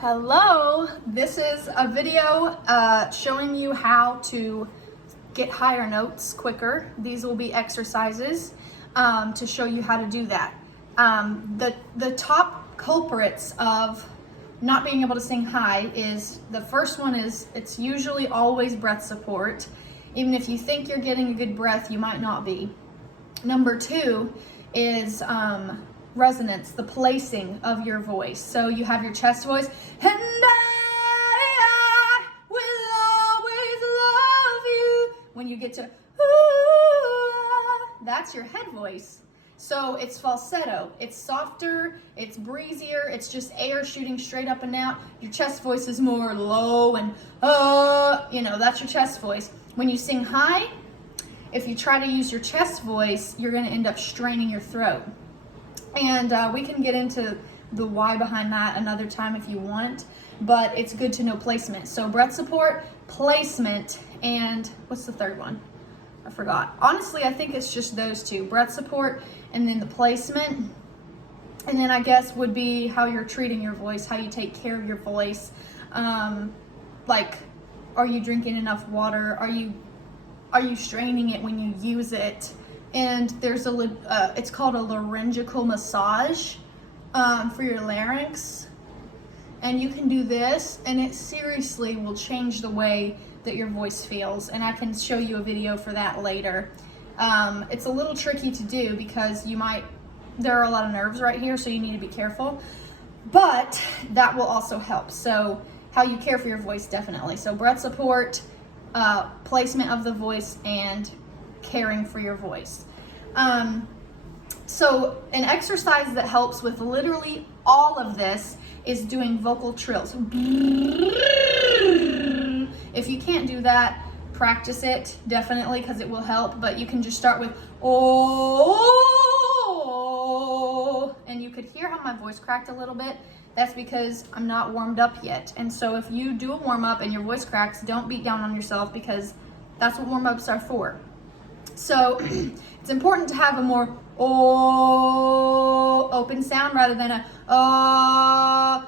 Hello, this is a video showing you how to get higher notes quicker. These will be exercises to show you how to do that. The top culprits of not being able to sing high is, the first one is, it's usually always breath support. Even if you think you're getting a good breath, you might not be. Number two is resonance, the placing of your voice. So you have your chest voice, and I will always love you. When you get to, that's your head voice. So it's falsetto, it's softer, it's breezier, it's just air shooting straight up and out. Your chest voice is more low and, that's your chest voice. When you sing high, if you try to use your chest voice, you're gonna end up straining your throat. And we can get into the why behind that another time if you want, but it's good to know placement. So breath support, placement, and what's the third one? I forgot. Honestly, I think it's just those two, breath support and then the placement. And then I guess would be how you're treating your voice, how you take care of your voice. Like, are you drinking enough water? Are you straining it when you use it? And there's it's called a laryngeal massage for your larynx. And you can do this, and it seriously will change the way that your voice feels. And I can show you a video for that later. It's a little tricky to do because there are a lot of nerves right here, so you need to be careful. But that will also help. So how you care for your voice, definitely. So breath support, placement of the voice, and caring for your voice. So an exercise that helps with literally all of this is doing vocal trills. If you can't do that, practice it, definitely, because it will help. But you can just start with oh, and you could hear how my voice cracked a little bit. That's because I'm not warmed up yet. And so if you do a warm up and your voice cracks, don't beat down on yourself, because that's what warm ups are for. So it's important to have a more oh open sound rather than a ah.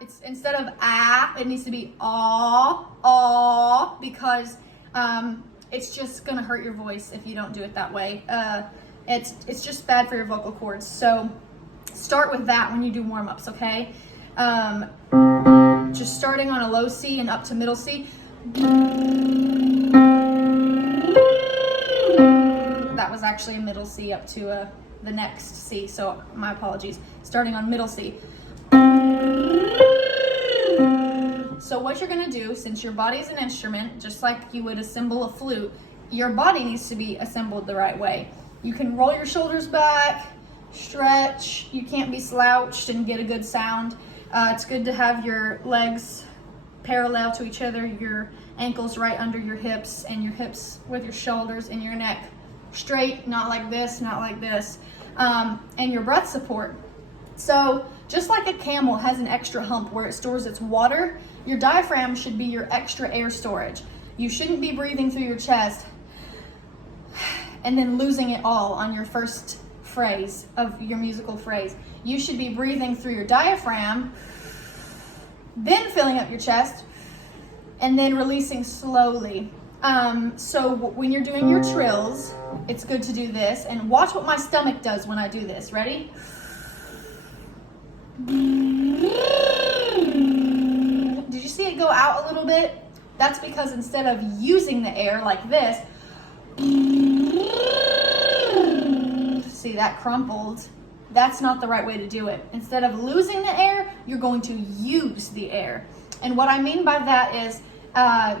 It's instead of ah, it needs to be ah, because it's just gonna hurt your voice if you don't do it that way. It's just bad for your vocal cords. So start with that when you do warm-ups, okay? Just starting on a low C and up to middle C. That was actually a middle C up to the next C, so my apologies. Starting on middle C. So what you're gonna do, since your body is an instrument, just like you would assemble a flute, your body needs to be assembled the right way. You can roll your shoulders back, stretch. You can't be slouched and get a good sound. It's good to have your legs parallel to each other, your ankles right under your hips, and your hips with your shoulders and your neck straight, not like this, not like this. And your breath support. So just like a camel has an extra hump where it stores its water, your diaphragm should be your extra air storage. You shouldn't be breathing through your chest and then losing it all on your first phrase of your musical phrase. You should be breathing through your diaphragm, then filling up your chest, and then releasing slowly. So when you're doing your trills, it's good to do this, and watch what my stomach does when I do this. Ready? Did you see it go out a little bit? That's because instead of using the air like this, see, that crumpled. That's not the right way to do it. Instead of losing the air, you're going to use the air. And what I mean by that is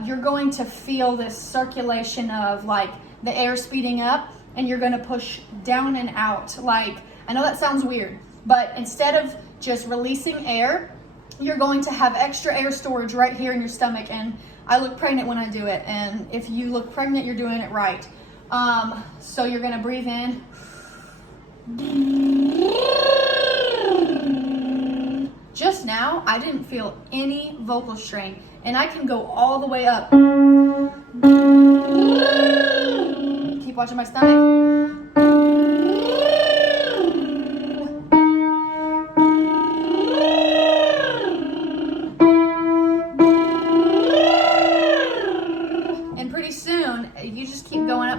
you're going to feel this circulation of like the air speeding up, and you're going to push down and out. Like, I know that sounds weird, but instead of just releasing air, you're going to have extra air storage right here in your stomach. And I look pregnant when I do it, and if you look pregnant, you're doing it right. So you're going to breathe in. Just now, I didn't feel any vocal strain, and I can go all the way up. Keep watching my stomach.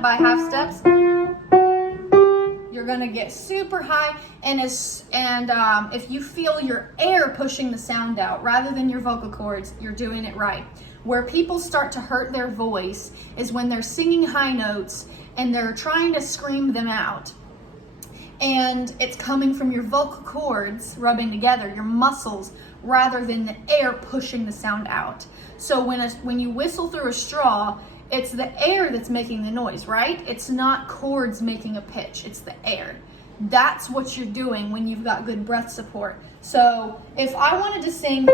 by half steps, you're gonna get super high, and if you feel your air pushing the sound out rather than your vocal cords, you're doing it right. Where people start to hurt their voice is when they're singing high notes and they're trying to scream them out, and it's coming from your vocal cords rubbing together, your muscles, rather than the air pushing the sound out. So when you whistle through a straw, it's the air that's making the noise, right? It's not cords making a pitch, it's the air. That's what you're doing when you've got good breath support. So if I wanted to sing,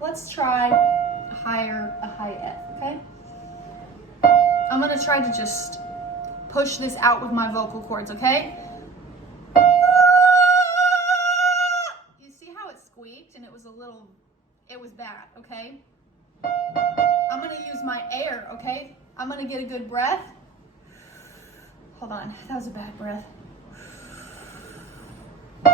let's try a high F, okay? I'm gonna try to just push this out with my vocal cords, okay? You see how it squeaked and it was bad, okay? I'm gonna use my air, okay? I'm gonna get a good breath. Hold on, that was a bad breath. I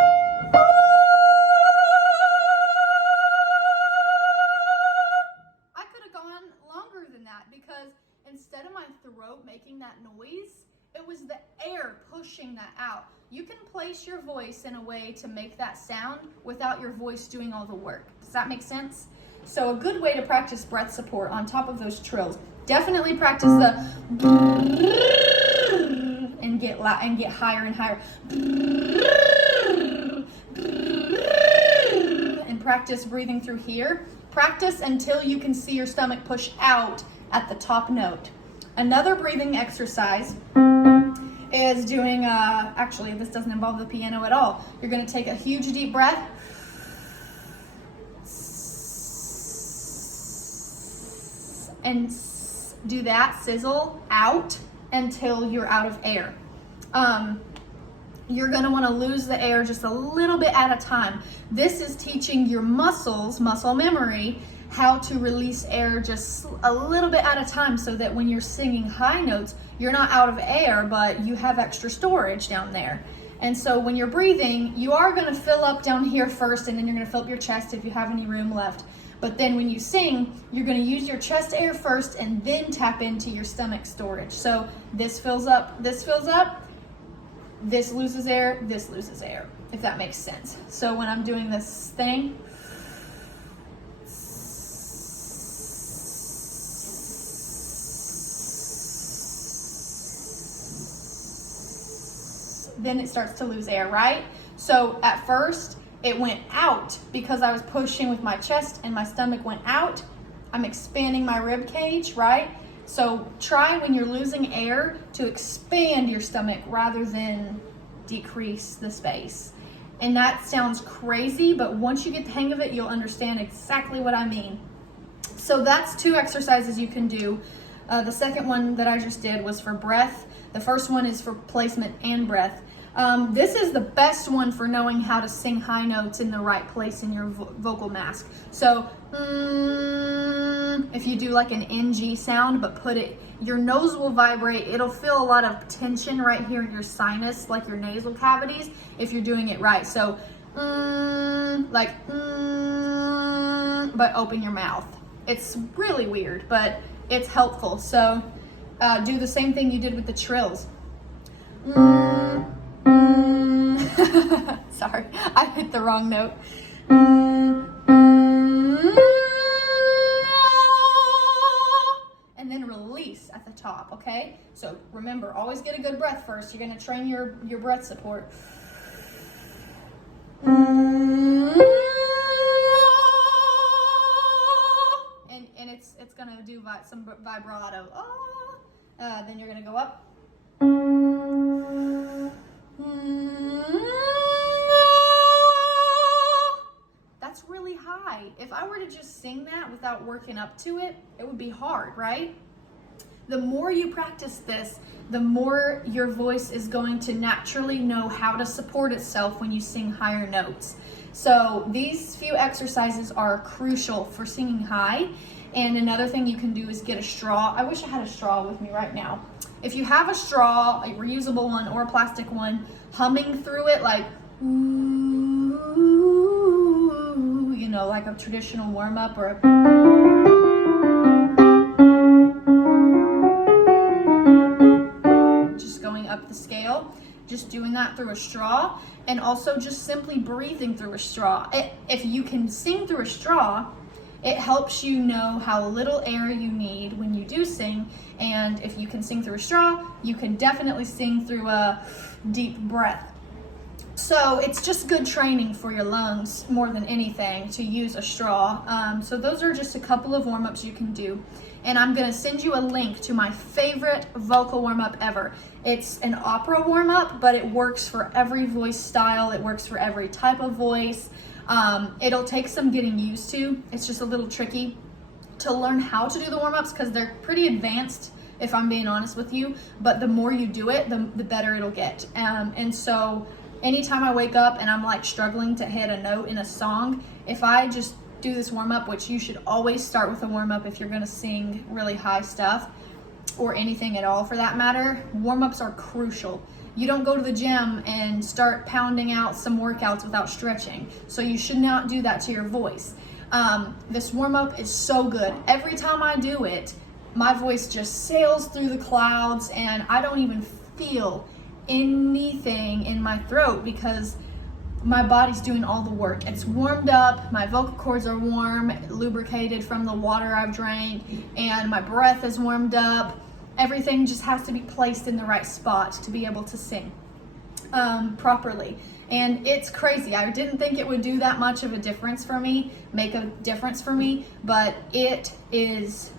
could have gone longer than that because instead of my throat making that noise, it was the air pushing that out. You can place your voice in a way to make that sound without your voice doing all the work. Does that make sense? So a good way to practice breath support on top of those trills, definitely practice the and get higher and higher. And practice breathing through here. Practice until you can see your stomach push out at the top note. Another breathing exercise is doing, actually this doesn't involve the piano at all. You're gonna take a huge deep breath. And do that, sizzle out until you're out of air. You're gonna wanna lose the air just a little bit at a time. This is teaching your muscles, muscle memory, how to release air just a little bit at a time so that when you're singing high notes, you're not out of air, but you have extra storage down there. And so when you're breathing, you are gonna fill up down here first, and then you're gonna fill up your chest if you have any room left. But then when you sing, you're gonna use your chest air first and then tap into your stomach storage. So this fills up, this loses air, if that makes sense. So when I'm doing this thing, then it starts to lose air, right? So at first, it went out because I was pushing with my chest and my stomach went out. I'm expanding my rib cage, right? So try when you're losing air to expand your stomach rather than decrease the space. And that sounds crazy, but once you get the hang of it, you'll understand exactly what I mean. So that's 2 exercises you can do. The second one that I just did was for breath. The first one is for placement and breath. This is the best one for knowing how to sing high notes in the right place in your vocal mask. So, if you do like an NG sound, but your nose will vibrate. It'll feel a lot of tension right here in your sinus, like your nasal cavities, if you're doing it right. So, but open your mouth. It's really weird, but it's helpful. So, do the same thing you did with the trills. Sorry, I hit the wrong note. And then release at the top, okay? So remember, always get a good breath first. You're gonna train your breath support. And it's gonna do some vibrato. Then you're gonna go up. That's really high. If I were to just sing that without working up to it, it would be hard, right? The more you practice this, the more your voice is going to naturally know how to support itself when you sing higher notes. So these few exercises are crucial for singing high. And another thing you can do is get a straw. I wish I had a straw with me right now. If you have a straw, a reusable one or a plastic one, humming through it like, ooh, you know, like a traditional warm-up or a... just doing that through a straw, and also just simply breathing through a straw. If you can sing through a straw, it helps you know how little air you need when you do sing, and if you can sing through a straw, you can definitely sing through a deep breath. So it's just good training for your lungs more than anything to use a straw. So those are just a couple of warm-ups you can do. And I'm gonna send you a link to my favorite vocal warm-up ever. It's an opera warm-up, but it works for every voice style. It works for every type of voice. It'll take some getting used to. It's just a little tricky to learn how to do the warm-ups because they're pretty advanced, if I'm being honest with you. But the more you do it, the better it'll get. And so anytime I wake up and I'm like struggling to hit a note in a song, if I just do this warm-up, which you should always start with a warm-up if you're gonna sing really high stuff, or anything at all for that matter, warm-ups are crucial. You don't go to the gym and start pounding out some workouts without stretching. So you should not do that to your voice. This warm-up is so good. Every time I do it, my voice just sails through the clouds and I don't even feel anything in my throat because my body's doing all the work. It's warmed up, my vocal cords are warm, lubricated from the water I've drank, and my breath is warmed up. Everything just has to be placed in the right spot to be able to sing properly. And it's crazy. I didn't think it would do that much of a difference for me, make a difference for me, but it is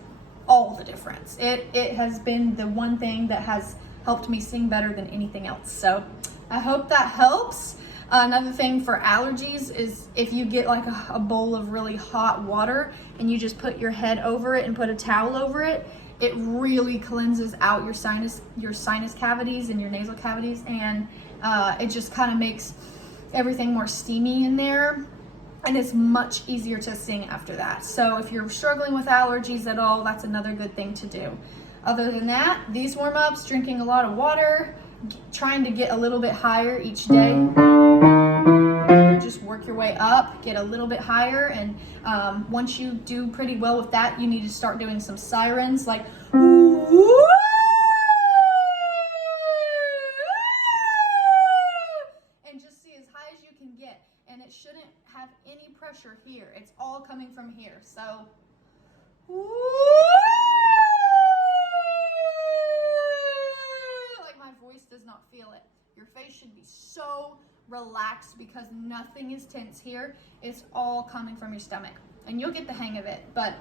all the difference. It has been the one thing that has helped me sing better than anything else. So I hope that helps. Another thing for allergies is if you get like a bowl of really hot water and you just put your head over it and put a towel over it, it really cleanses out your sinus cavities and your nasal cavities, and it just kind of makes everything more steamy in there, and it's much easier to sing after that. So if you're struggling with allergies at all, that's another good thing to do. Other than that, these warm-ups, drinking a lot of water, trying to get a little bit higher each day. Just work your way up, get a little bit higher, and once you do pretty well with that, you need to start doing some sirens like and just see as high as you can get, and it shouldn't have any pressure here. It's all coming from here. So like my voice does not feel it. Your face should be so relaxed because nothing is tense here. It's all coming from your stomach, and you'll get the hang of it. But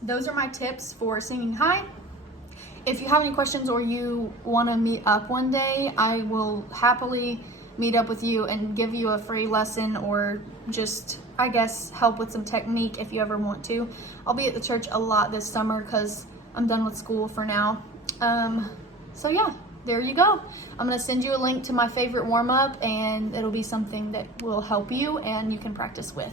those are my tips for singing high. If you have any questions or you want to meet up one day, I will happily meet up with you and give you a free lesson, or just, I guess, help with some technique if you ever want to. I'll be at the church a lot this summer because I'm done with school for now. So yeah, there you go. I'm going to send you a link to my favorite warm-up, and it'll be something that will help you and you can practice with.